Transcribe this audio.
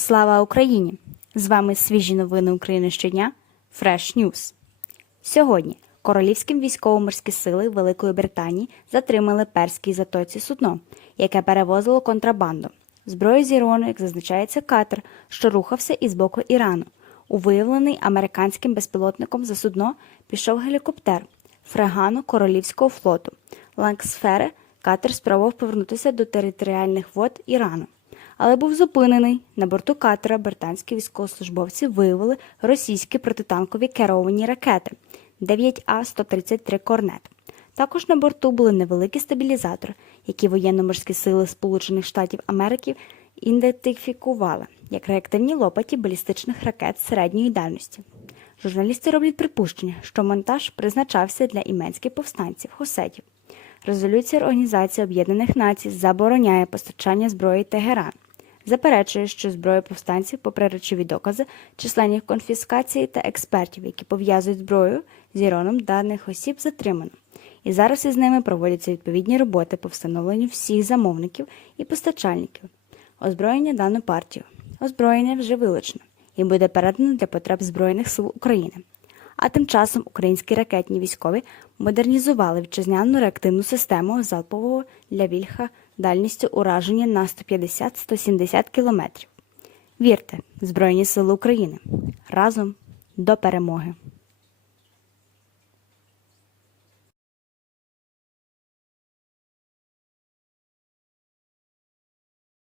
Слава Україні! З вами свіжі новини України щодня Fresh News. Сьогодні королівські військово-морські сили Великої Британії затримали перській затоці судно, яке перевозило контрабанду. Зброю з Ірану, як зазначається, катер, що рухався із боку Ірану. У виявлений американським безпілотником за судно пішов гелікоптер фрегану Королівського флоту. Лангсфере катер спробував повернутися до територіальних вод Ірану але був зупинений. На борту катера британські військовослужбовці виявили російські протитанкові керовані ракети 9А-133 Корнет. Також на борту були невеликі стабілізатори, які воєнно-морські сили Сполучених Штатів Америки ідентифікували як реактивні лопаті балістичних ракет середньої дальності. Журналісти роблять припущення, що монтаж призначався для іменських повстанців хусетів. Резолюція Організації Об'єднаних Націй забороняє постачання зброї Тегеран. Заперечує, що зброя повстанців, попри речові докази, численні конфіскації та експертів, які пов'язують зброю з Іроном даних осіб затримано. І зараз із ними проводяться відповідні роботи по встановленню всіх замовників і постачальників. Озброєння дану партію. Озброєння вже вилучено і буде передано для потреб Збройних сил України. А тим часом українські ракетні військові модернізували вітчизняну реактивну систему залпового для вільха дальністю ураження на 150-170 кілометрів. Вірте, Збройні Сили України разом до перемоги!